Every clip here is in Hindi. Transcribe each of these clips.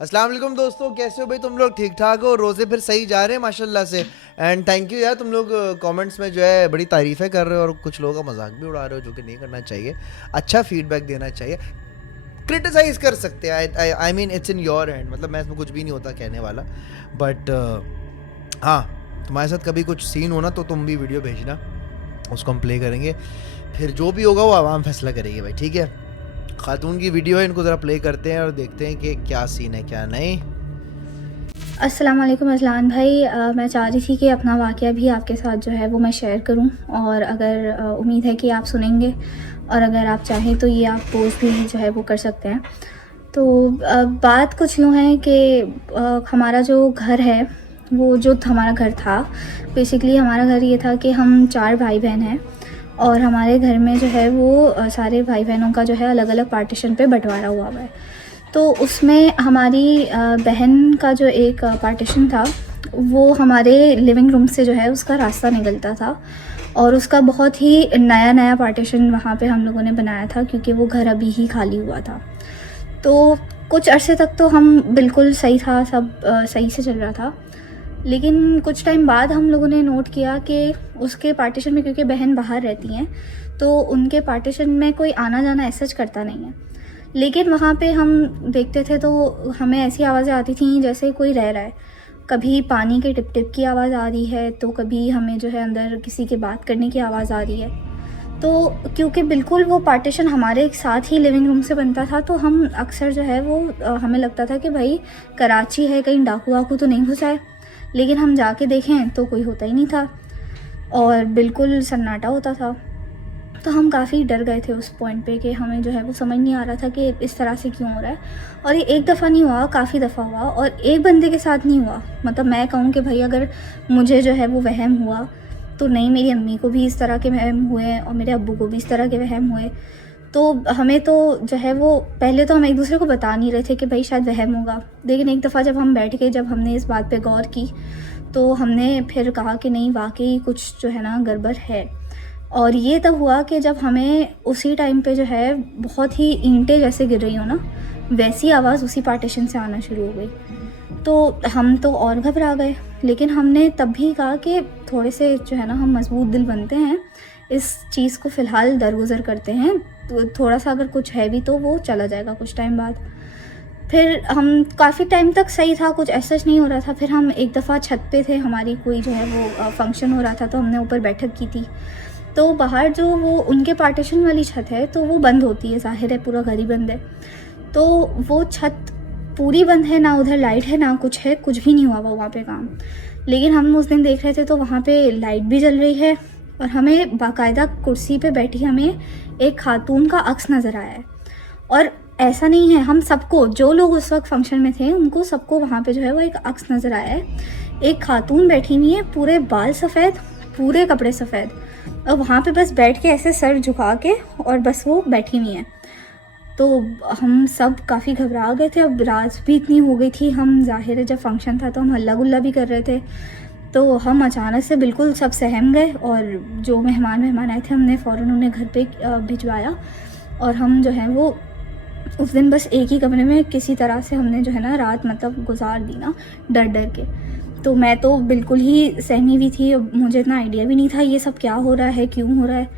अस्सलाम वालेकुम दोस्तों, कैसे हो भाई तुम लोग? ठीक ठाक हो? रोज़े फिर सही जा रहे हैं माशाल्लाह से। एंड थैंक यू यार, तुम लोग कमेंट्स में जो है बड़ी तारीफ़ें कर रहे हो और कुछ लोगों का मजाक भी उड़ा रहे हो, जो कि नहीं करना चाहिए। अच्छा फीडबैक देना चाहिए, क्रिटिसाइज़ कर सकते हैं। I mean it's in your hand, मतलब मैं इसमें कुछ भी नहीं होता कहने वाला। बट हाँ, तुम्हारे साथ कभी कुछ सीन हो ना तो तुम भी वीडियो भेजना, उसको हम प्ले करेंगे। फिर जो भी होगा वो आवाम फैसला करेगी भाई, ठीक है? खातून की वीडियो है, इनको ज़रा प्ले करते हैं और देखते हैं कि क्या सीन है क्या नहीं। अस्सलाम वालेकुम अज़लान भाई। मैं चाह रही थी कि अपना वाक़या भी आपके साथ जो है वो मैं शेयर करूं, और अगर उम्मीद है कि आप सुनेंगे, और अगर आप चाहें तो ये आप पोस्ट भी जो है वो कर सकते हैं। तो बात कुछ यूँ है कि हमारा जो घर है, वो जो हमारा घर था, बेसिकली हमारा घर ये था कि हम 4 भाई बहन हैं, और हमारे घर में जो है वो सारे भाई बहनों का जो है अलग अलग पार्टीशन पे बंटवारा हुआ है। तो उसमें हमारी बहन का जो एक पार्टीशन था, वो हमारे लिविंग रूम से जो है उसका रास्ता निकलता था, और उसका बहुत ही नया नया पार्टीशन वहाँ पे हम लोगों ने बनाया था, क्योंकि वो घर अभी ही खाली हुआ था। तो कुछ अरसे तक तो हम बिल्कुल सही था, सब सही से चल रहा था। लेकिन कुछ टाइम बाद हम लोगों ने नोट किया कि उसके पार्टीशन में, क्योंकि बहन बाहर रहती हैं, तो उनके पार्टीशन में कोई आना जाना ऐसा करता नहीं है। लेकिन वहाँ पे हम देखते थे तो हमें ऐसी आवाज़ें आती थी जैसे कोई रह रहा है। कभी पानी के टिप टिप की आवाज़ आ रही है, तो कभी हमें जो है अंदर किसी के बात करने की आवाज़ आ रही है। तो क्योंकि बिल्कुल वो पार्टीशन हमारे साथ ही लिविंग रूम से बनता था, तो हम अक्सर जो है वो हमें लगता था कि भाई कराची है, कहीं डाकू वाकू तो नहीं घुसा है। लेकिन हम जाके देखें तो कोई होता ही नहीं था, और बिल्कुल सन्नाटा होता था। तो हम काफ़ी डर गए थे उस पॉइंट पे कि हमें जो है वो समझ नहीं आ रहा था कि इस तरह से क्यों हो रहा है। और ये एक दफ़ा नहीं हुआ, काफ़ी दफ़ा हुआ, और एक बंदे के साथ नहीं हुआ। मतलब मैं कहूँ कि भाई अगर मुझे जो है वो वहम हुआ, तो नहीं, मेरी अम्मी को भी इस तरह के वहम हुए और मेरे अब्बू को भी इस तरह के वहम हुए। तो हमें तो जो है वो, पहले तो हम एक दूसरे को बता नहीं रहे थे कि भाई शायद वहम होगा। लेकिन एक दफ़ा जब हम बैठ के जब हमने इस बात पे गौर की, तो हमने फिर कहा कि नहीं, वाकई कुछ जो है ना गड़बड़ है। और ये तब हुआ कि जब हमें उसी टाइम पे जो है बहुत ही ईंटें जैसे गिर रही हो ना, वैसी आवाज़ उसी पार्टीशन से आना शुरू हो गई। तो हम तो और घबरा गए। लेकिन हमने तब भी कहा कि थोड़े से जो है ना हम मजबूत दिल बनते हैं, इस चीज़ को फ़िलहाल दरगुजर करते हैं, तो थोड़ा सा अगर कुछ है भी तो वो चला जाएगा कुछ टाइम बाद। फिर हम काफ़ी टाइम तक सही था, कुछ ऐसा नहीं हो रहा था। फिर हम एक दफ़ा छत पे थे, हमारी कोई जो है वो फंक्शन हो रहा था, तो हमने ऊपर बैठक की थी। तो बाहर जो वो उनके पार्टीशन वाली छत है, तो वो बंद होती है, ज़ाहिर है पूरा घर ही बंद है। तो वो छत पूरी बंद है, ना उधर लाइट है ना कुछ है, कुछ भी नहीं हुआ वहाँ पे काम। लेकिन हम उस दिन देख रहे थे तो वहाँ पे लाइट भी जल रही है, और हमें बाकायदा कुर्सी पे बैठी हमें एक खातून का अक्स नज़र आया है। और ऐसा नहीं है, हम सबको, जो लोग उस वक्त फंक्शन में थे, उनको सबको वहाँ पे जो है वो एक अक्स नज़र आया है। एक खातून बैठी हुई है, पूरे बाल सफ़ेद, पूरे कपड़े सफ़ेद, और वहाँ पे बस बैठ के ऐसे सर झुका के, और बस वो बैठी हुई हैं। तो हम सब काफ़ी घबरा गए थे। अब रात भी इतनी हो गई थी, हम ज़ाहिर है जब फंक्शन था तो हम हल्ला गुल्ला भी कर रहे थे। तो हम अचानक से बिल्कुल सब सहम गए, और जो मेहमान आए थे हमने फ़ौरन उन्हें घर पे भिजवाया। और हम जो है वो उस दिन बस एक ही कमरे में किसी तरह से हमने जो है ना रात मतलब गुजार दी ना, डर डर के। तो मैं तो बिल्कुल ही सहमी हुई थी, मुझे इतना आइडिया भी नहीं था ये सब क्या हो रहा है, क्यों हो रहा है,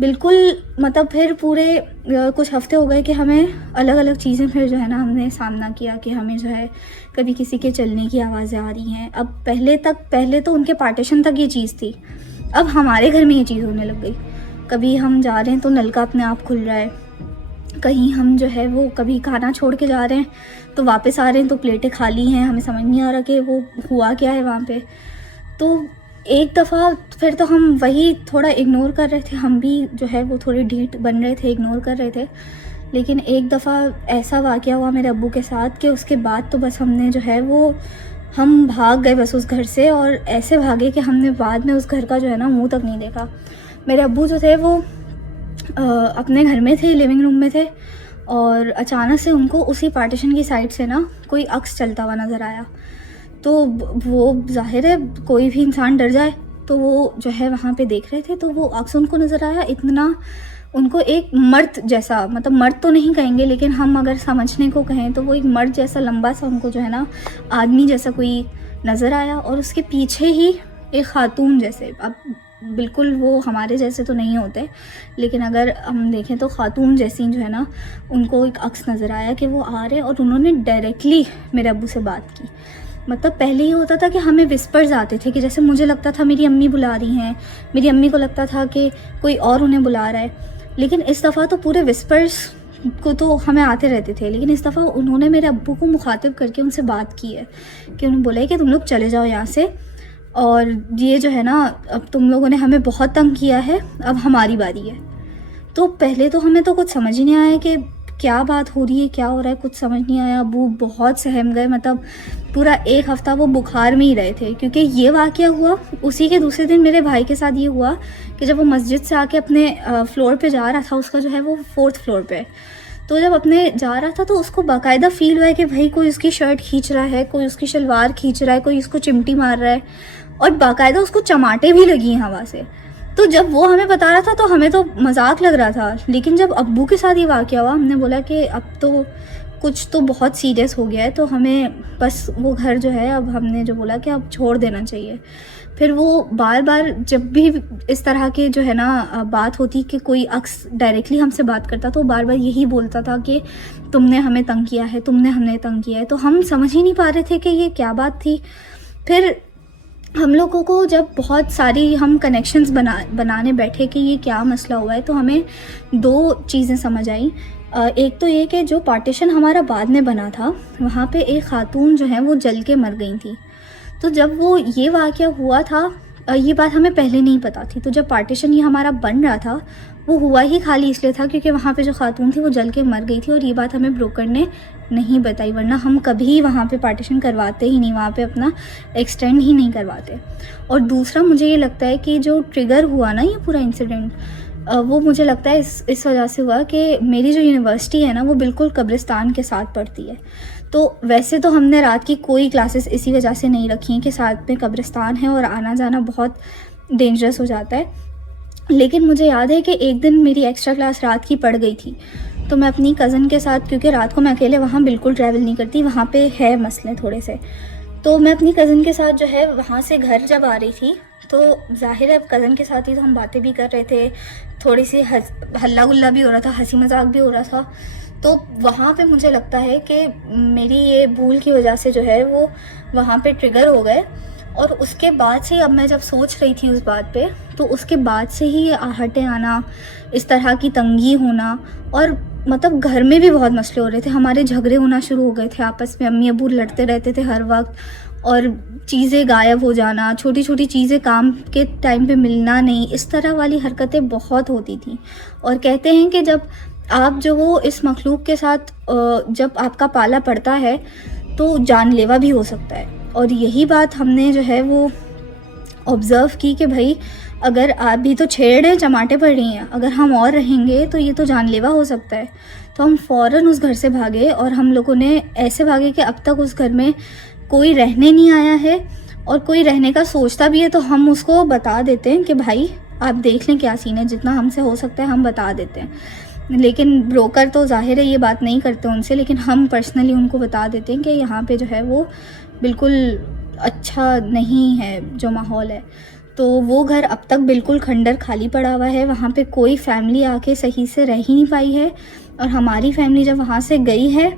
बिल्कुल। मतलब फिर पूरे कुछ हफ्ते हो गए कि हमें अलग अलग चीज़ें फिर जो है ना हमने सामना किया, कि हमें जो है कभी किसी के चलने की आवाज़ें आ रही हैं। अब पहले तो उनके पार्टीशन तक ये चीज़ थी, अब हमारे घर में ये चीज़ होने लग गई। कभी हम जा रहे हैं तो नलका अपने आप खुल रहा है, कहीं हम जो है वो कभी खाना छोड़ के जा रहे हैं तो वापस आ रहे हैं तो प्लेटें खाली हैं, हमें समझ नहीं आ रहा कि वो हुआ क्या है वहाँ पे। तो एक दफ़ा फिर तो हम वही थोड़ा इग्नोर कर रहे थे, हम भी जो है वो थोड़े ढीठ बन रहे थे, इग्नोर कर रहे थे। लेकिन एक दफ़ा ऐसा वाक़या हुआ मेरे अब्बू के साथ कि उसके बाद तो बस हमने जो है वो, हम भाग गए बस उस घर से, और ऐसे भागे कि हमने बाद में उस घर का जो है ना मुँह तक नहीं देखा। मेरे अब्बू जो थे वो अपने घर में थे, लिविंग रूम में थे, और अचानक से उनको उसी पार्टीशन की साइड से ना कोई अक्स चलता हुआ नज़र आया। तो वो ज़ाहिर है कोई भी इंसान डर जाए, तो वो जो है वहाँ पे देख रहे थे, तो वो अक्स उनको नज़र आया। इतना उनको एक मर्द जैसा, मतलब मर्द तो नहीं कहेंगे लेकिन हम अगर समझने को कहें तो वो एक मर्द जैसा लंबा सा उनको जो है ना आदमी जैसा कोई नज़र आया, और उसके पीछे ही एक खातून जैसे, अब बिल्कुल वो हमारे जैसे तो नहीं होते लेकिन अगर हम देखें तो खातून जैसी जो है ना उनको एक अक्स नज़र आया कि वो आ रहे हैं, और उन्होंने डायरेक्टली मेरे अब्बू से बात की। मतलब पहले ये होता था कि हमें विस्पर्स आते थे कि जैसे मुझे लगता था मेरी अम्मी बुला रही हैं, मेरी अम्मी को लगता था कि कोई और उन्हें बुला रहा है, लेकिन इस दफ़ा तो पूरे विस्पर्स को तो हमें आते रहते थे, लेकिन इस दफ़ा उन्होंने मेरे अब्बू को मुखातिब करके उनसे बात की है कि उन्होंने बोला है कि तुम लोग चले जाओ यहाँ से, और ये जो है ना अब तुम लोगों ने हमें बहुत तंग किया है, अब हमारी बारी है। तो पहले तो हमें तो कुछ समझ ही नहीं आया कि क्या बात हो रही है, क्या हो रहा है, कुछ समझ नहीं आया। अब्बू बहुत सहम गए, मतलब पूरा एक हफ़्ता वो बुखार में ही रहे थे, क्योंकि ये वाक़या हुआ उसी के दूसरे दिन मेरे भाई के साथ ये हुआ कि जब वो मस्जिद से आके अपने फ्लोर पे जा रहा था, उसका जो है वो 4th फ्लोर पे, तो जब अपने जा रहा था तो उसको बाकायदा फ़ील हुआ है कि भाई कोई उसकी शर्ट खींच रहा है, कोई उसकी शलवार खींच रहा है, कोई उसको चिमटी मार रहा है, और बाकायदा उसको चमाटे भी लगी हैं हवा से। तो जब वो हमें बता रहा था तो हमें तो मजाक लग रहा था, लेकिन जब अब्बू के साथ ये वाक़या हुआ हमने बोला कि अब तो कुछ तो बहुत सीरियस हो गया है, तो हमें बस वो घर जो है अब हमने जो बोला कि अब छोड़ देना चाहिए। फिर वो बार बार जब भी इस तरह के जो है ना बात होती कि कोई अक्स डायरेक्टली हमसे बात करता तो बार बार यही बोलता था कि तुमने हमें तंग किया है, तुमने हमें तंग किया है। तो हम समझ ही नहीं पा रहे थे कि ये क्या बात थी। फिर हम लोगों को जब बहुत सारी हम कनेक्शंस बनाने बैठे कि ये क्या मसला हुआ है, तो हमें 2 चीज़ें समझ आई। एक तो ये कि जो पार्टीशन हमारा बाद में बना था वहाँ पे एक खातून जो है वो जल के मर गई थी। तो जब वो ये वाक़या हुआ था, ये बात हमें पहले नहीं पता थी। तो जब पार्टीशन ये हमारा बन रहा था वो हुआ ही खाली इसलिए था क्योंकि वहाँ पे जो खातून थी वो जल के मर गई थी, और ये बात हमें ब्रोकर ने नहीं बताई, वरना हम कभी वहाँ पे पार्टीशन करवाते ही नहीं, वहाँ पे अपना एक्सटेंड ही नहीं करवाते। और दूसरा मुझे ये लगता है कि जो ट्रिगर हुआ ना ये पूरा इंसिडेंट, वो मुझे लगता है इस वजह से हुआ कि मेरी जो यूनिवर्सिटी है ना वो बिल्कुल कब्रिस्तान के साथ पड़ती है। तो वैसे तो हमने रात की कोई क्लासेस इसी वजह से नहीं रखी हैं कि साथ में कब्रिस्तान है और आना जाना बहुत डेंजरस हो जाता है, लेकिन मुझे याद है कि एक दिन मेरी एक्स्ट्रा क्लास रात की पड़ गई थी। तो मैं अपनी कज़न के साथ, क्योंकि रात को मैं अकेले वहाँ बिल्कुल ट्रैवल नहीं करती, वहाँ पे है मसले थोड़े से, तो मैं अपनी कज़न के साथ जो है वहाँ से घर जब आ रही थी तो ज़ाहिर है अब कज़न के साथ ही तो हम बातें भी कर रहे थे, थोड़ी सी हल्ला गुल्ला भी हो रहा था, हंसी मजाक भी हो रहा था। तो वहाँ पे मुझे लगता है कि मेरी ये भूल की वजह से जो है वो वहाँ पे ट्रिगर हो गए, और उसके बाद से अब मैं जब सोच रही थी उस बात पे, तो उसके बाद से ही ये आहटें आना, इस तरह की तंगी होना, और मतलब घर में भी बहुत मसले हो रहे थे, हमारे झगड़े होना शुरू हो गए थे आपस में, अम्मी अबू लड़ते रहते थे हर वक्त, और चीज़ें गायब हो जाना, छोटी छोटी चीज़ें काम के टाइम पे मिलना नहीं, इस तरह वाली हरकतें बहुत होती थी। और कहते हैं कि जब आप जो हो इस मखलूक के साथ जब आपका पाला पड़ता है तो जानलेवा भी हो सकता है, और यही बात हमने जो है वो ऑब्ज़र्व की कि भाई अगर आप भी तो छेड़ हैं, चमाटे पड़ रही हैं, अगर हम और रहेंगे तो ये तो जानलेवा हो सकता है। तो हम फ़ौरन उस घर से भागे, और हम लोगों ने ऐसे भागे कि अब तक उस घर में कोई रहने नहीं आया है, और कोई रहने का सोचता भी है तो हम उसको बता देते हैं कि भाई आप देख लें क्या सीन है, जितना हमसे हो सकता है हम बता देते हैं। लेकिन ब्रोकर तो ज़ाहिर है ये बात नहीं करते उनसे, लेकिन हम पर्सनली उनको बता देते हैं कि यहाँ पे जो है वो बिल्कुल अच्छा नहीं है जो माहौल है। तो वो घर अब तक बिल्कुल खंडर खाली पड़ा हुआ है, वहाँ पे कोई फैमिली आके सही से रह ही नहीं पाई है, और हमारी फैमिली जब वहाँ से गई है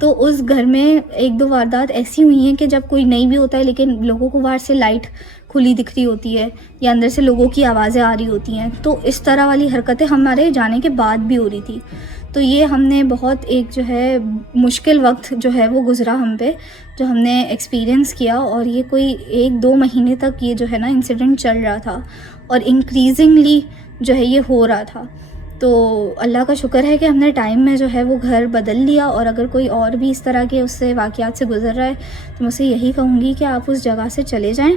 तो उस घर में 1-2 वारदात ऐसी हुई हैं कि जब कोई नहीं भी होता है लेकिन लोगों को बाहर से लाइट खुली दिख रही होती है या अंदर से लोगों की आवाज़ें आ रही होती हैं, तो इस तरह वाली हरकतें हमारे जाने के बाद भी हो रही थी। तो ये हमने बहुत एक जो है मुश्किल वक्त जो है वो गुज़रा हम पे, जो हमने एक्सपीरियंस किया, और ये कोई 1-2 महीने तक ये जो है ना इंसिडेंट चल रहा था, और इंक्रीजिंगली जो है ये हो रहा था। तो अल्लाह का शुक्र है कि हमने टाइम में जो है वो घर बदल लिया, और अगर कोई और भी इस तरह के उससे वाक़यात से गुज़र रहा है तो मुझसे यही कहूँगी कि आप उस जगह से चले जाएं।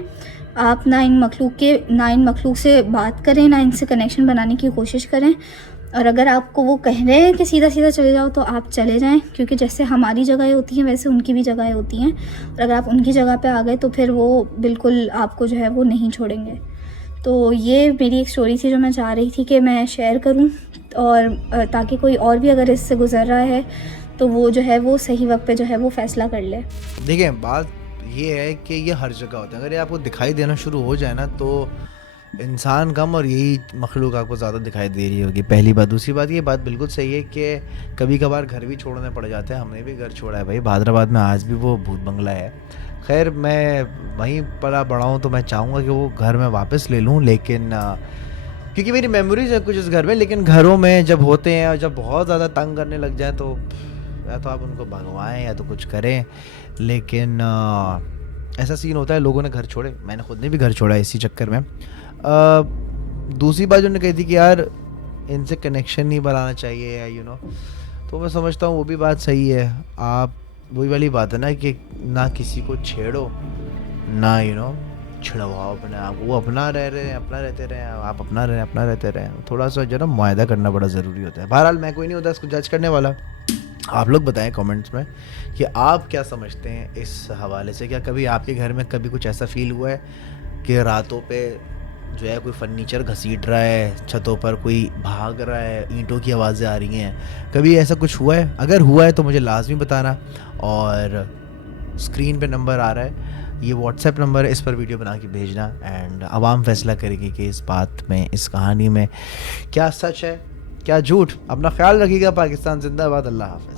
आप ना इन मखलूक से बात करें, ना इनसे कनेक्शन बनाने की कोशिश करें, और अगर आपको वो कह रहे हैं कि सीधा सीधा चले जाओ तो आप चले जाएं, क्योंकि जैसे हमारी जगहें होती हैं वैसे उनकी भी जगहें होती हैं, और अगर आप उनकी जगह पे आ गए तो फिर वो बिल्कुल आपको जो है वो नहीं छोड़ेंगे। तो ये मेरी एक स्टोरी थी जो मैं चाह रही थी कि मैं शेयर करूं, और ताकि कोई और भी अगर इससे गुज़र रहा है तो वो जो है वो सही वक्त पे जो है वो फ़ैसला कर ले। देखिए बात ये है कि ये हर जगह होता है, अगर ये आपको दिखाई देना शुरू हो जाए ना तो इंसान कम और यही मखलूक आपको ज़्यादा दिखाई दे रही होगी, पहली बात। दूसरी बात, ये बात बिल्कुल सही है कि कभी कभार घर भी छोड़ने पड़ जाते हैं, हमने भी घर छोड़ा है भाई, हैदराबाद में आज भी वो भूत बंगला है। खैर मैं वहीं पला बड़ा हूँ तो मैं चाहूँगा कि वो घर मैं वापस ले लूँ, लेकिन क्योंकि मेरी मेमोरीज है कुछ इस घर में, लेकिन घरों में जब होते हैं और जब बहुत ज़्यादा तंग करने लग जाए तो या तो आप उनको भगवाएं या तो कुछ करें, लेकिन ऐसा सीन होता है, लोगों ने घर छोड़े, मैंने खुद ने भी घर छोड़ा इसी चक्कर में। दूसरी बात जो उन्होंने कही थी कि यार इनसे कनेक्शन नहीं बनाना चाहिए या तो मैं समझता हूँ वो भी बात सही है। आप वही वाली बात है ना कि ना किसी को छेड़ो ना छिड़वाओ अपने आप को, वो अपना रह रहे हैं अपना रहते रहे, आप अपना रहे अपना रहते रहे, थोड़ा सा जो ना मुआयदा करना बड़ा ज़रूरी होता है। बहरहाल मैं कोई नहीं होता इसको जज करने वाला, आप लोग बताएं कमेंट्स में कि आप क्या समझते हैं इस हवाले से। क्या कभी आपके घर में कभी कुछ ऐसा फील हुआ है कि रातों पे जो है कोई फर्नीचर घसीट रहा है, छतों पर कोई भाग रहा है, ईंटों की आवाज़ें आ रही हैं, कभी ऐसा कुछ हुआ है? अगर हुआ है तो मुझे लाजमी बताना, और स्क्रीन पे नंबर आ रहा है, ये व्हाट्सएप नंबर है, इस पर वीडियो बना के भेजना एंड आवाम फैसला करेगी कि इस बात में, इस कहानी में क्या सच है क्या झूठ। अपना ख्याल रखिएगा। पाकिस्तान जिंदाबाद। अल्लाह हाफ़िज़।